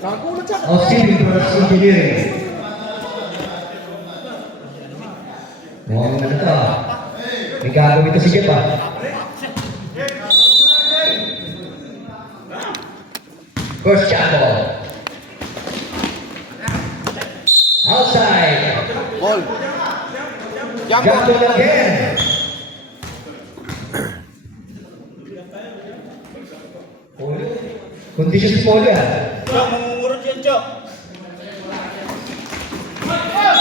Housekeeping versus engineering. Mukhang ano to. May gagawin ito si Jeff ah. First shot ball. Outside. Ball. Jump ball again. Kondisyon si Polo ah. Mangungurot yan, Chok.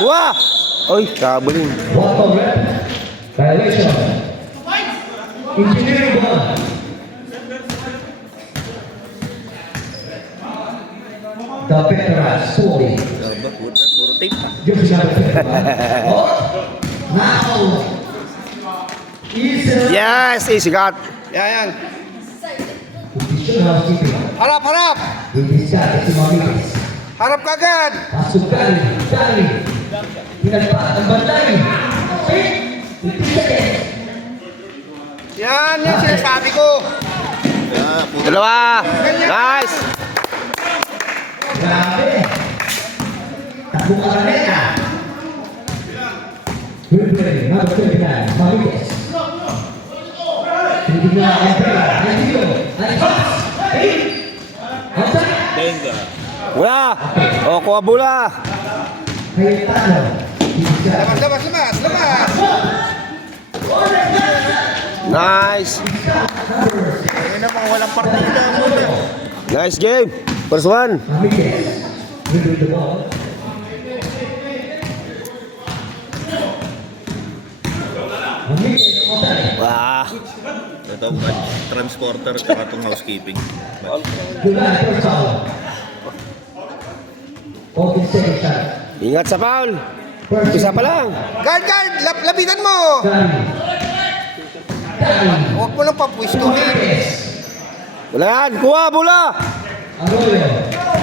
Wah! Oy, kabuling. One ball rep. Violation. Engineering ball. The veterans, Poli. Puro tape pa. Just another veteran. Oh, now. Is Yes, sigat. Yan. Kondisyon housekeeping. Harap, harap. Didiskarte si Mamiles. Harap kagad. Pasok Dali. Pinagpa ang bantay. Yan yung sinasabi ko. Dalawa. Nice. Grabe. Takbo ka na rin ah. Wilbury, number 39, Mamiles. Tinitignan ang Andrea. Nandito. Outside. Benga. Wala. O, kuha bola. Cayetano. Labas. Nice. Ngayon na pang walang partida. Nice game. First one. Mamiles. With the ball. Mamiles. Outside. Wah. Ito, transporter at itong housekeeping. Gula, first foul. 14 seconds shot. Ingat sa foul. Isa pa lang. Guard. Lapitan mo. Dali. Huwag mo lang papwistuhin. Mamiles. Wala yan. Kuha bola. Arroyo.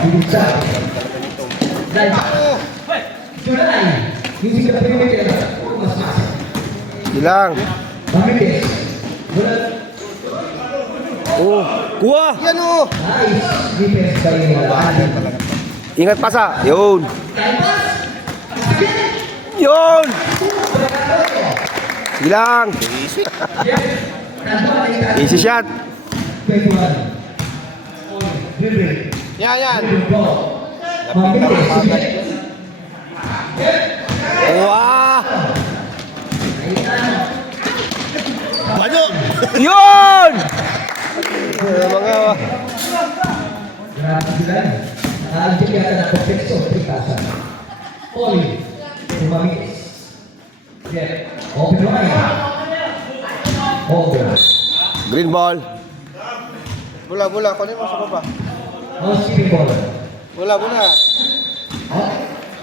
Bibisak. Julay. Hindi ka pinimigil. Mas. Ilang. Mamiles. Gula. Oh, kuha. Yan o. Nice. Defense kayo. Ingat pasa. Yun. Yun. Ilang. Easy shot. 21. Wilbury. Yan. Mamiles. Wah. Ano? Yun. Mga Grabe sila. Nakaantik yata na perfecto. 3,000. Poli. Mamiles. Open line. Over. green ball. Bula. Kunin mo sa baba. Housekeeping ball. Bula. Oh,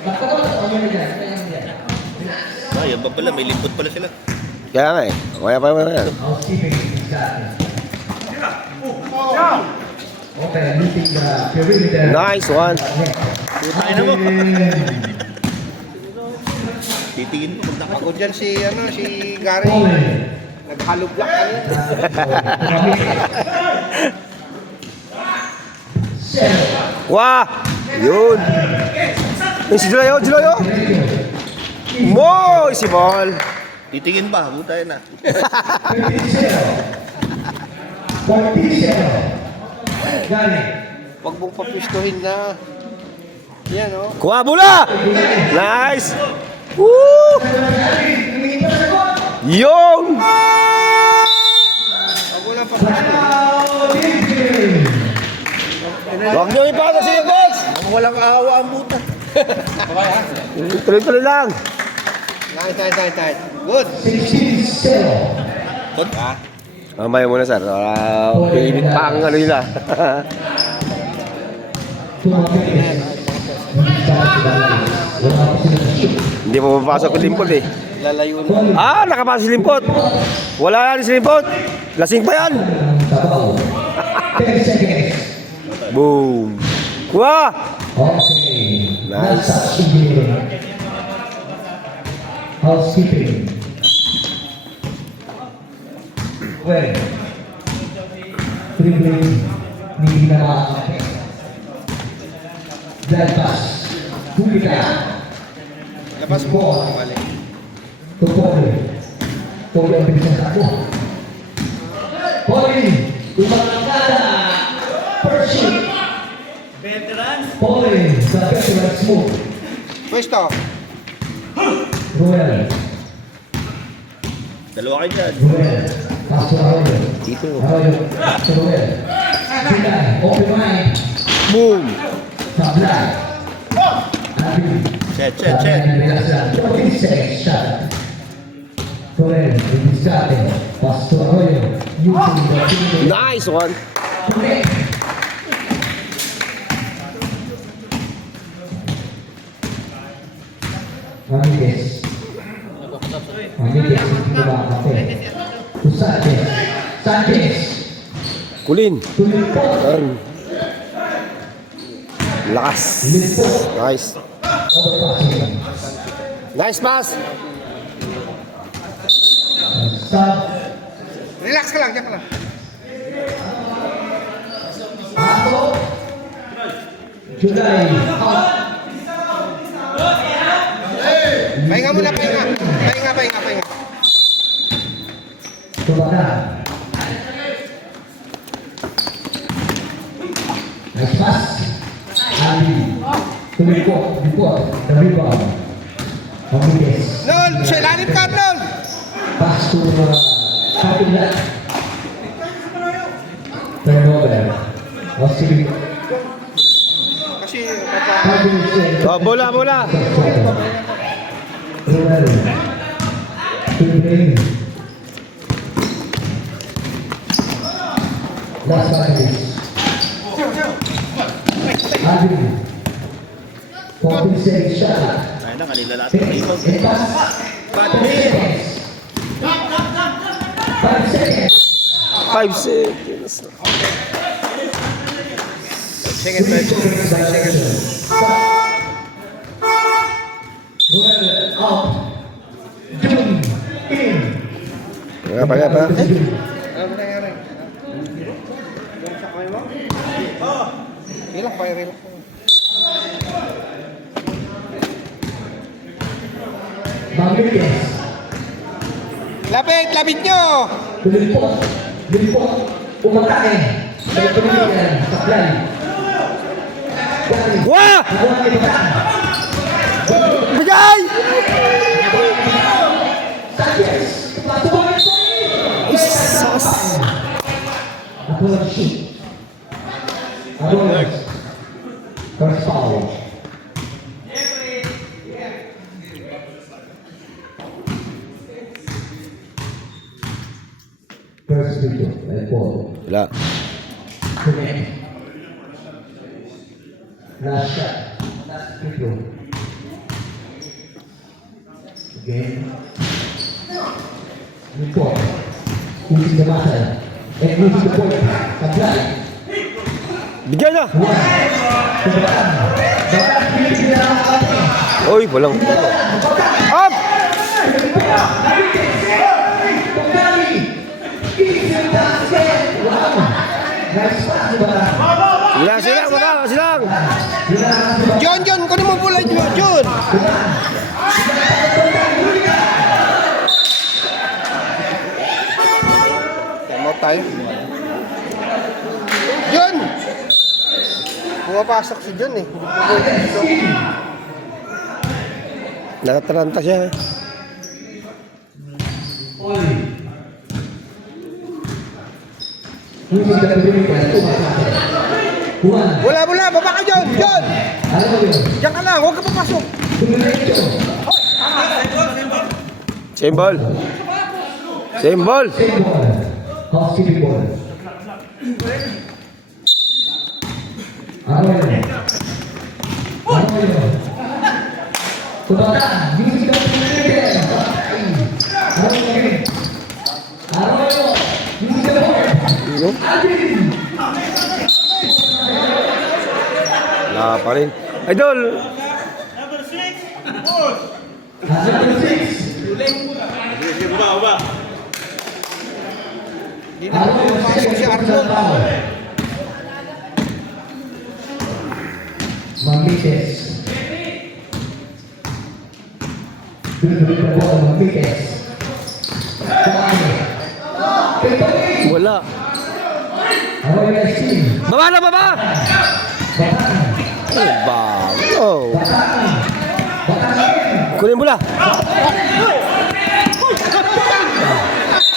bakit ako sa omen nila? Ay, yan ba pala? May limpot pala sila. Kaya nga eh. Kaya pa yan. Housekeeping is okay, meeting the perimeter. Nice one. Tayo na mo. Titingin ko pag Ako dyan si Gary. Naghalublock kami. Wah. Yun. Yung si Julayo. Mo, si ball. Titingin ba? Buta na. 40. Gary. Huwag mong papwistuhin na. Yan o. Kuha bola. Nice. Woo. Yung. Huwag mo lang papwistuhin. Huwag nyo ipasa si Box. Walang awa ang buta. Tuloy lang. Nice. Good. 16-0. Mamaya muna sir. Pinit pa ang ano nila. Hindi pa mapapasok yung limpot eh. Lalayo na. Ah, nakapasok si limpot. Wala na si limpot. Lasing pa yan. 10 seconds. Boom. Kuha. Okay. Nice. Housekeeping. Well. Dribbling. Hindi na makakapit. Slide pass. Bumika. Labas mo. Mali. Tupoli. Poli ang bilis ng takbo. Poli. Umakakada. Pershing. Poli. Sa veteran smooth. Pwesto. Ruel. Dalawa kayo dyan. Ruel. Paso Arroyo. Dito. Arroyo. Sa Ruel. Silay. Open mind. Boom! Sablay. Alvin. Chet, chet, chet. Shot. Ruel. Rebiscate. Paso Arroyo. Using the finger. Nice one! Correct. Ramírez. Ramírez, Ramírez. Sánchez. Sánchez. Kulin! Tulipot. Yan. Lakas! Tulipot. Nice! Overpassing. Nice pass! Stop. Relax ka lang, diyan ka lang. Ato. July. Out. Pahinga muna, pahinga. Pahinga. Tumana. Nice pass. Ali. Tulipot. Tulipot. The rebound. Ramírez. Nol! Sa ilalim ka, Nol! Pass to Kapila. Turnover. Osiri. Kasi, Oh, bola, bola! Ruel. Tulipin. Last Ramírez. Adi. Compensate shot. Ayun na, kanila lahat ng rebound. And pass. 5 seconds. 5 seconds. 5 seconds. second touch. Ruel out. Jun in. Kaya pa. Ano ba nangyari? Yung sa kamay mo? Relax pa, relax. Ramírez. Lapit nyo! Tulipot. Umatake. Sa pemilihan. Sablay. Wah! Nakuha ni Batang. Bigay! Sanchez. Patuloy po. Isas! Nakuha ni shoot. Arroyo. First foul. First video. Ball. Wala. Connect. Last shot. Last video. Again. Report. Using the muscle. And moving the point. Supply. Bigay na! One. Batang. Batang. Pinipili na ang ate. Oy, walang... Up! Pagkali. Isang basket. Wow. Nice pass ni Batang. Silang! John, kunin mo pula, John! Time out tayo. John! Pumapasok si John eh. Nakataranta siya. Bola, baba ka John! John! Diyan ka lang, huwag ka papasok. Same ball. Same ball. Wala pa rin. Idol! Hindi na pumapasok si Arnold. Mamites. Tuloy na po ang Mamites. Kuwani. Pitoy. Wala. Aroy na steam. Baba na, baba! Bataan. Ay, bago. Bataan. Bataan. Kunin bola.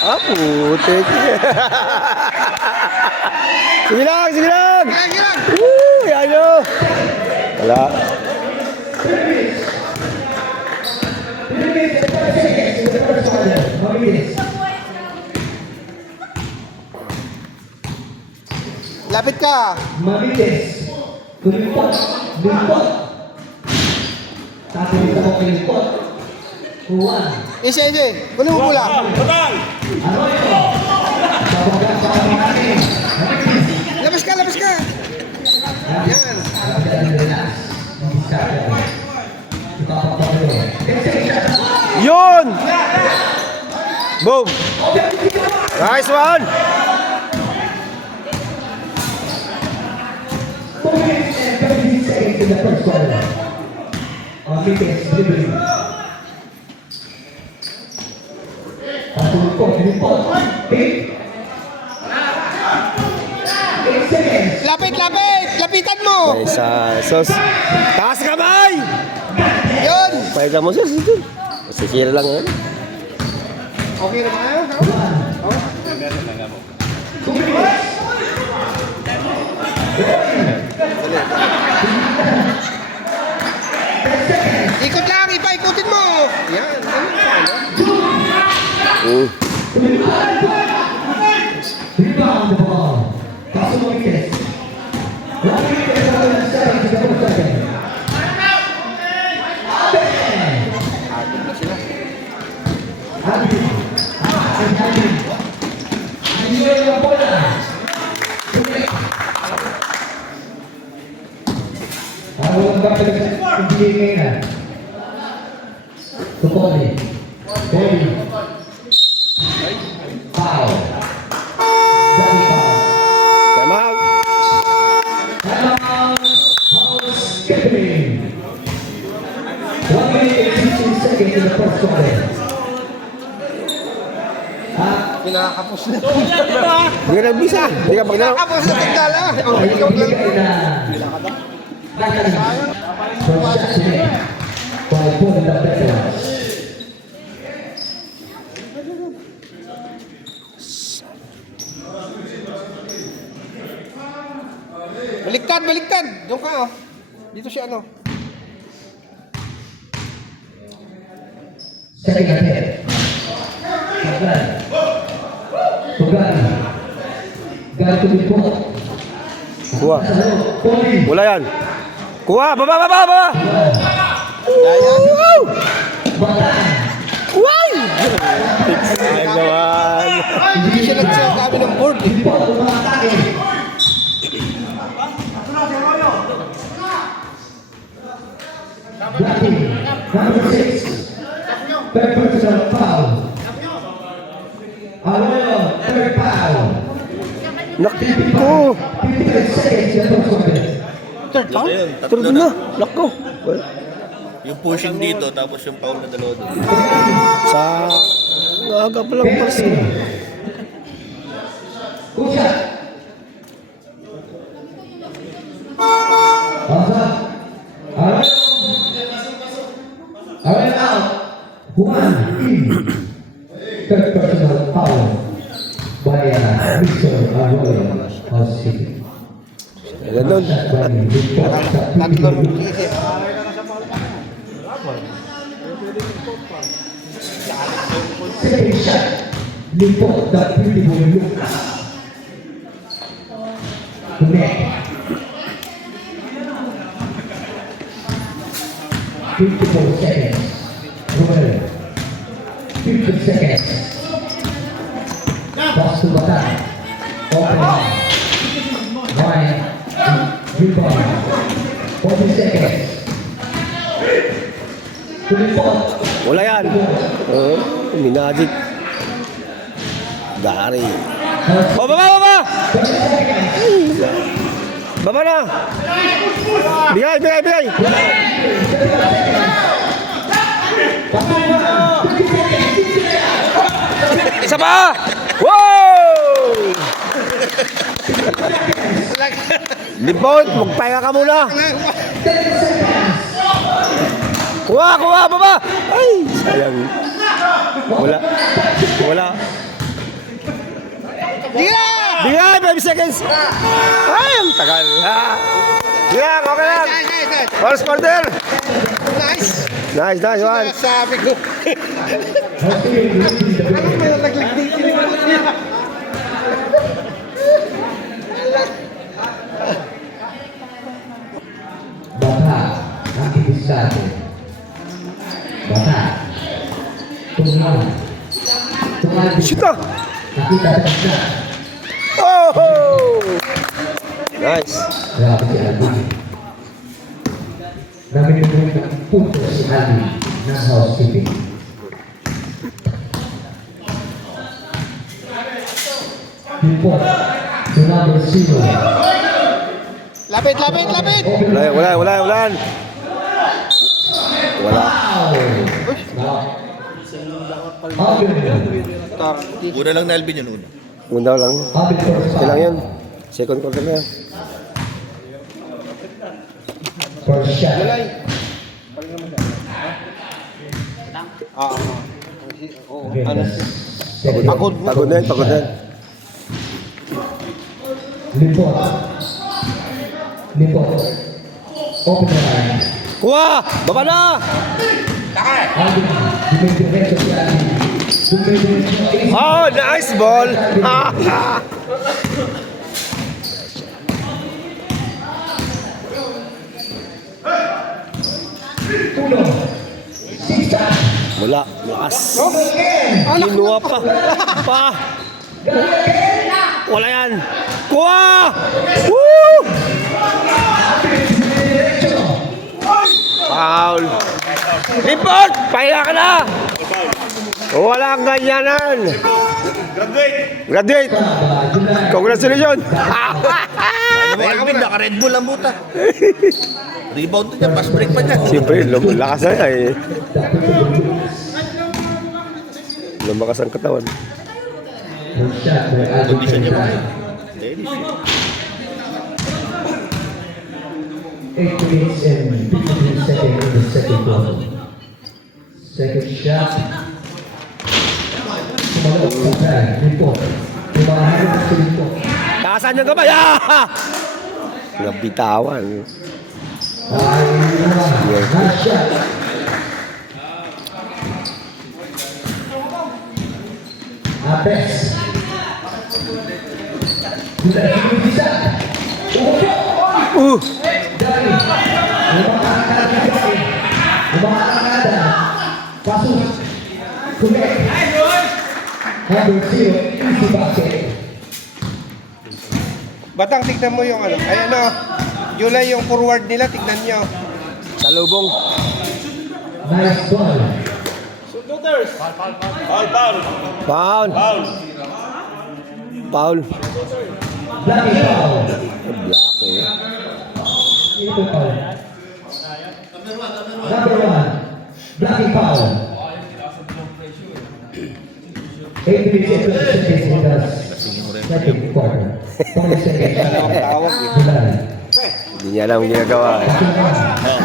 Ah, putik. Sige lang, sige lang. Yan nyo. Wala. Lapit ka. Mamites. Kulimpot. Limpot. Tapos dito ko kulimpot. Kuwan. Isi. Kunin mo pula. Arroyo. Sabagat sa kamari. Labas ka. Yan. Yun! Boom! Nice one! In the first quarter. Mamites. Dribbling. Limpot. Limpot. Pick. 8 seconds. Lapit. Lapitan mo. Isa, sos. Taas kamay! Yun. Pahiga mo, sos. Ito. Sisira lang yan. Okay na ba kayo? Ikot lang, ikutin mo. Yan. Rebound the ball. Pass to Mamites. Mamites on the second to the first second. Foul. Time out. Skipping. 1 minute and 16 seconds in the first quarter. Kinakapos na. Hindi ka nagbisa. Hindi ka pagdala. Kinakapos na tigdala. Oh, ikaw lang. From shot to net. By point of veterans. Baliktad. Doon ka, oh. Dito siya, ano. Second ahead. Tugan. Got to be put. Kuha. Poli. Wala yan. Kuha. Baba. Ayan. Batan. Why? Ay, gawan. Hindi siya nagsasabi ng board. Hindi po umatake. Blocking. Number 6. Third personal foul. Arroyo, third foul. Nakiko. 55 seconds in the first quarter. Third Yun na yun, Pero tatlo doon na. na. Nako. Yung pushing dito, tapos yung foul na dalawa doon. Sa aga pa lang pas. Usap. Usap. Arroyo out. Juan in. Third personal foul by Victor Arroyo of City. Ganun. Tatlo. Isip. Second shot. Limpot, the beautiful look. Connect. 54 seconds. Romero. 50 seconds. Pass to Batan. Open up. Ryan. Rebound. 40 seconds. Limpot. Wala yan. Minagik. Gary. Oh, baba! Baba na. Bigay, bigay, bigay. Isa pa. Wow! Libot, magpahinga ka muna. Kuha, kuha, baba. Ay, sayang. Wala. Wala. Bigay, 5 seconds. Ay, ang tagal. Bigay, okay lang. First quarter. Nice! Nice, nice one. Sabi ko. Ano ba yung naglag dito? Bata, ang ibisado. Bata. Tungal. Tungal. Shoot na. Nakita sa siya. Oh! Nice. Grabe si Alvin. Naminuhin ng punto si Alvin ng housekeeping. Report to number 0. Lapit, lapit, lapit! Wala, wala, wala, wala. Wala. Una lang na Alvin yun, una. Una lang. Kailang yun. Second quarter na yan. First shot. Pagod. Pagod na yan, pagod na yan. Lipot. Lipot. Open the line. Kuha! Baba na! Alvin, dumidiretso si Alvin. Dumidiretso. Oh, nice ball! Ah, ah. Tulo. Sisa. Wala. Lakas. Kinuha pa. Pa. Wala yan. Kuha! Woo! Foul. Report! Pahiya ka na! Walang ganyanan. Graduate. Congratulations. Ano ba Alvin? Naka-Red Bull ang buta. Rebound to niya, pass break pa niya. Siyempre, lakas na yan eh. Lumakas ang katawan. First shot by Alvin. Condition niya ba? Ladies. 8 minutes and 15 seconds in the second quarter. Second shot. Sumalot sa tag. Report. Tumahanap sa report. Taasan yung kamay. Ah! Nabitawan. Ay, nice shot. Apes. Sudah bisa. Dari Umaakada. Pasok. Kumek. Number 0, easy basket. Batang, tignan mo yung ano. Ay ano, yun lang yung forward nila, tignan nyo. Salubong. Nice ball. Foul. Foul. Blackie foul. Blackie. Ito foul. Number 1, Blackie foul. 8 minutes and 20 seconds in the second quarter. 20 seconds. Tawag eh. July. Hindi niya alam ang ginagawa.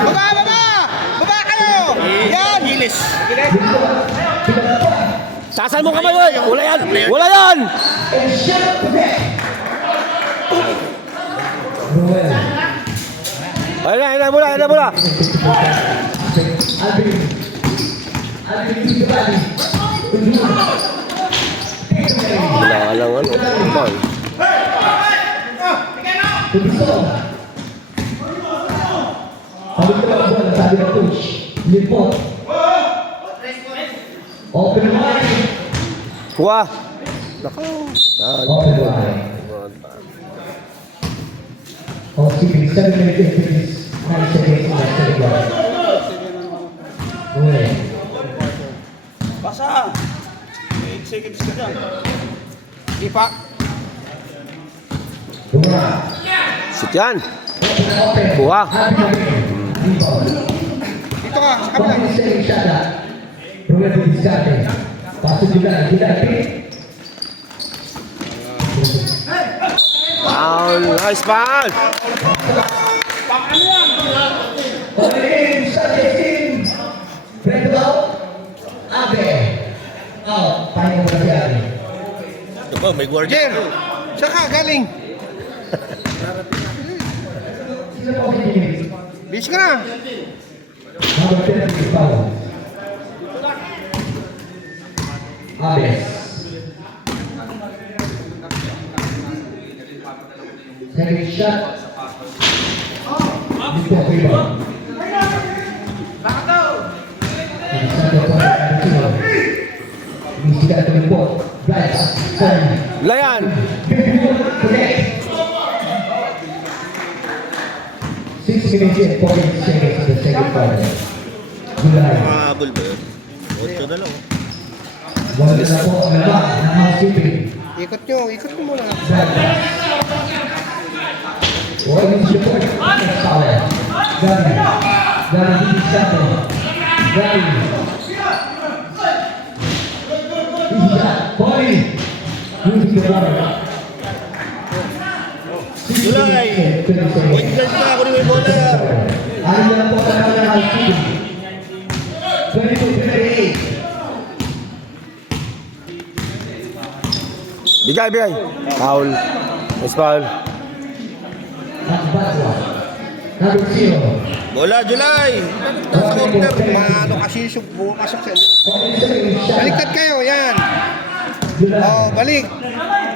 Baba, baba! Baba kayo! Yan! Gilis. Tasan mo kamay, oy! Wala yan! Wala yan! And shut up the net. Noel. Ayun na, mula, ayun na, mula. Alvin. Alvin, use the body. Wala lang, ano. Foul. Pudisol. Sabi ko lang bola, sabi ng coach. Lipot. Open wide. Kuha. Nako. Ah, Open wide. Oh, sige, 7 minutes and 9 seconds in the second quarter. Noel. Ipa. Duma. Sit yan. Open. Buha. Happy rebound. Dito ka, sa kabila. Open second shot. Roberto Vizcate. Pasok July. Foul. Nice foul. Open shot team. Red out. Abe. Out. Tayo mo na yan. Ito ba, may guardian. Jer, saan ka galing? Sino po pinili? Bis ka na. Number 10 foul. Abe. Second shot. Dito rebound. Bisikan terlibat. Drive. Layan. Connect. 6 minutes and 40 seconds in the second quarter. July. Mahabol ba yun? 8 na lang. Wala na po ang iba ng housekeeping. Ikot nyo muna. Wala yung support. Next power. Gary. Gary Didi Santo. Gary. Isa. Polly. Moving the ball. July! Point guard na ako rin may bola. Ano na po ang mga housekeeping? 22-28. Bigay. Foul. Nice foul. Number 0. Bola, July! Nasa corner. Paano kasi pasok sa baliktad kayo, yan. Oh, balik.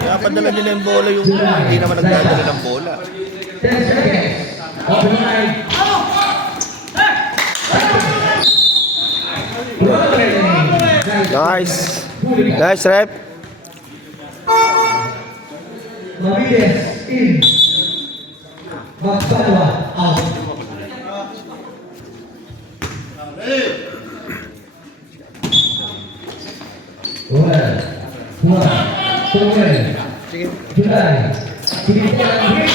Kaya padala nila yung bola yung hindi naman nagdadala ng bola. 10 seconds. Open line. Nice. Nice rep. Mavides in. Magpalawa out. One. Sige. July. July.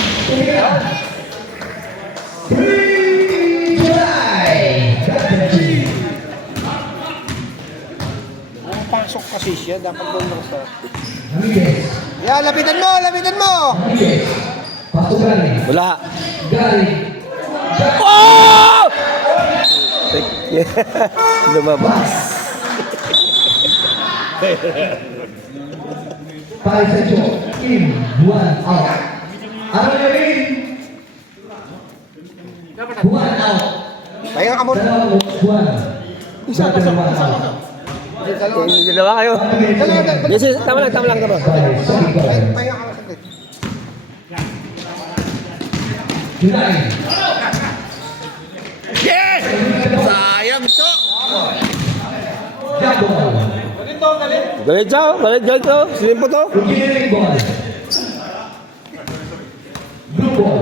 Pasok kasi siya, dapat doon lang sa... Mavides. Yan, lapitan mo! Mavides. Pasok Gary. Wala. Gary. Oh! Lumabas. Paris Saint-Germain in. One out. Ano na rin? One out. Pahinga ka muna. One. Isa out. Dalawa kayo. Yes, tama lang. Sorry, sorry. Pahinga ka lang saglit. July. Yes! Sayang to! Double. Galit to. Silimpo to. Engineering ball. Blue ball.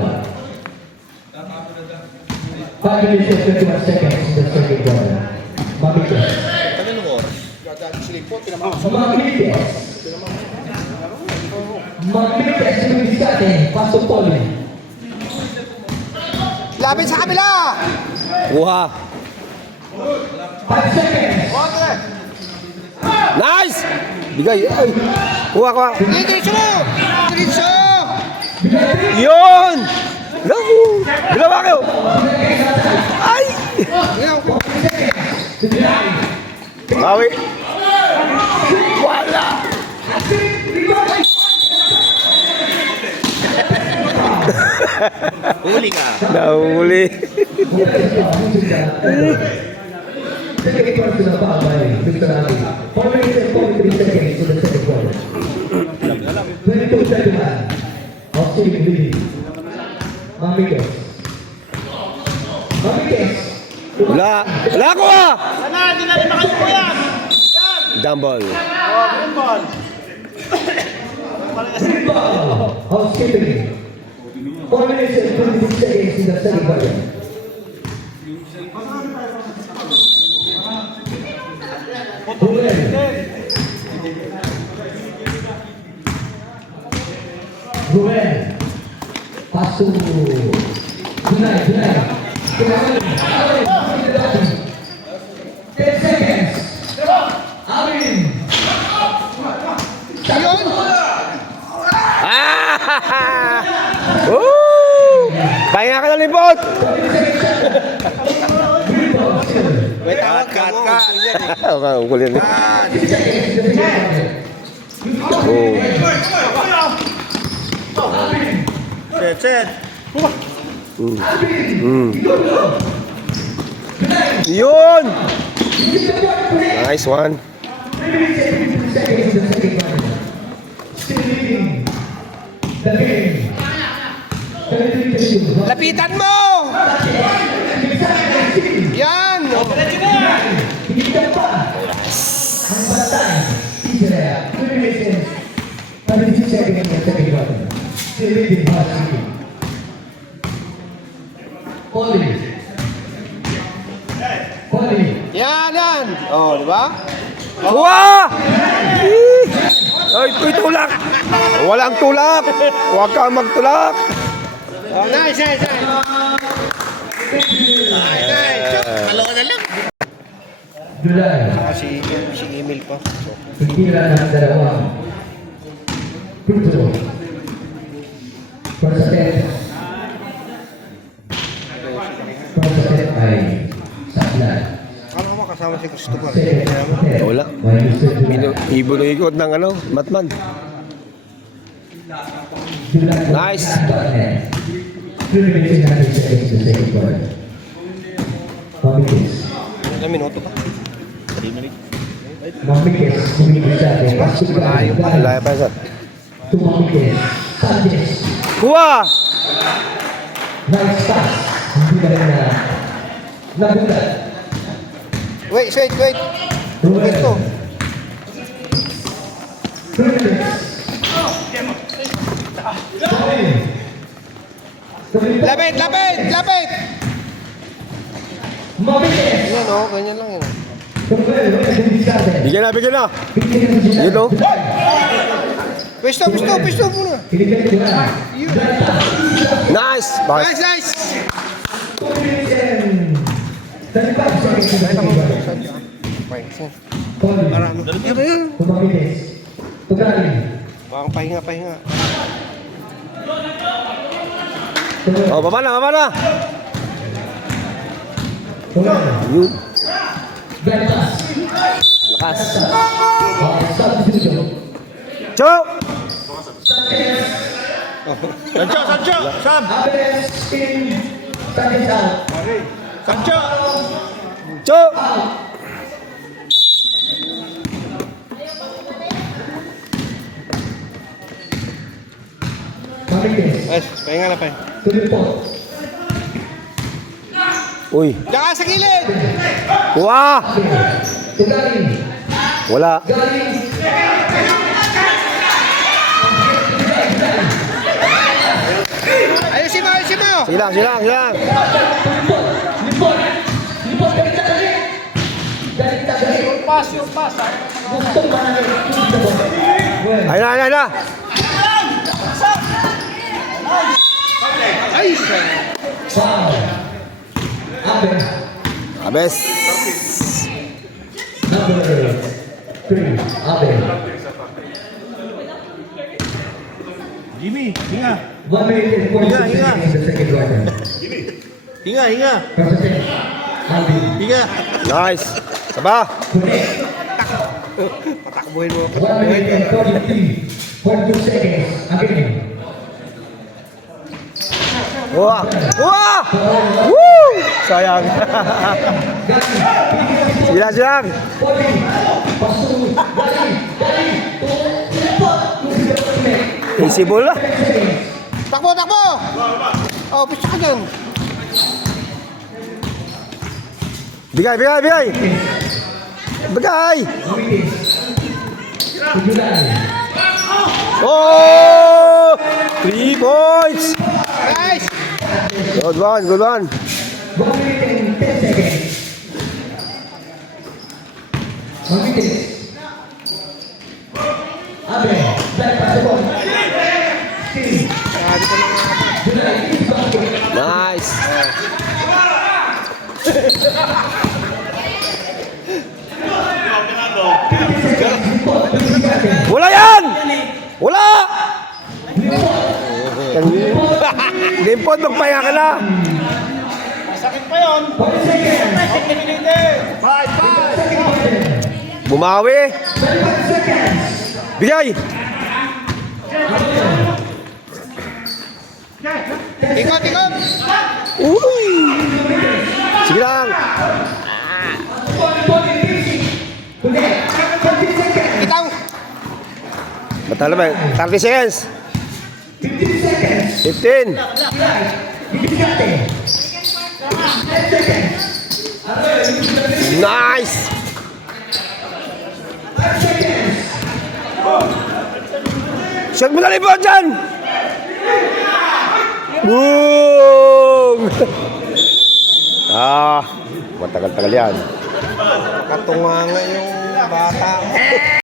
5 minutes and 21 seconds in the second quarter. Mavides. Tagal ng oras. Mavides yung Vizcate. Pasok Polly. Lapit sa kabila! Buha. 5 seconds. Nice! Bigay. Ay. Kuha. Diretso mo! Diretso! Yun! Naku! Dalawa kayo. Ay! Bawi. Wala. Huli ka. Nahuli. Second quarter na pa by Victor Abi. 4 minutes and 43 seconds to the second quarter. 22-31. Outstanding lead. Mavides. Wala. Wala ko ah! Dumbbell. Green ball. Outstanding. 4 minutes and 26 seconds in the second quarter. Ruben. Pass to Junay. Alvin. 10 seconds. Alvin. Ayun! Ah! Woo! Pahinga ka na libot! May tawag ka mo. Okay, ugol yan. Oh. Set. Yun! Nice one. Lapitan mo! Yan! Yan! Oh, di ba? Wah! Ay, ito'y tulak! Walang tulak! Huwag kang magtulak! Oh, nice. Dalawa na lang. July. Saka si Emil pa. Pikiran ng dalawang puto. First set ay saklan. Kala ko kasama si Christopher. Wala. Ibo ng ikot ng ano, Matman. Nice. Ilang minuto pa? Mamikis, kumikis dati. Pasok ka. Laya pa isa. Tumamikis. Sanchez. Kuha! Nice pass. Hindi ba rin na nagulat. Wait. Ito. Lapit! Mamikis. Ganyan oh, ganyan lang yan. Bigyan na. Yun o. Pwesto muna. Nice! Bakit? Nice! 35 seconds. Marami. Tumamikis. Tugarin. Baka pahinga. Oh, baba na. Yun. Bentas. Lakas. Substitution. Chok! Sancho! Sam! Abeles in Sanchez out. Sancho! Chok! Mamikis. Yes, pahinga na. Tulipot. Uy. Diyan ka sa gilid! Kuha! Tugarin. Wala. Galing. Ayusin mo! Sige lang. Lipot. Galing tagalit. Yung pass. Gusto ba na well. Ayun na. Ay! Foul. Abes. Number 3. Abel. Jimmy, hinga. 1 minute and 42 seconds in the second quarter. Hinga. First set. Alvin. Hinga. Nice. Saba. Patakbuhin mo. 1 minute and 42 seconds. Again. Kuha! Woo! Sayang. Silang. Easy ball lah. Takbo! Oh, pisto ka dyan. Bigay. Oh! 3 points. Nice! Good one. 1 minute and 10 seconds. 1 minute. Abel. Back pass the ball. Still. Sabi ko na nga. July. Wala yan! Wala! Game pod, magpahinga ka na. 40 seconds. Bumawi. 25 seconds. Bigay! Ikot, ikot! Uy! Sige lang. 40 Hindi. 40 seconds. Itaw! Matalo ba? 30 seconds. 15 seconds. 15. Bibigate. 10 seconds. Nice! 5 seconds. Shot mo na rin po dyan! Boom! Matagal-tagal yan. Katunganga yung bata.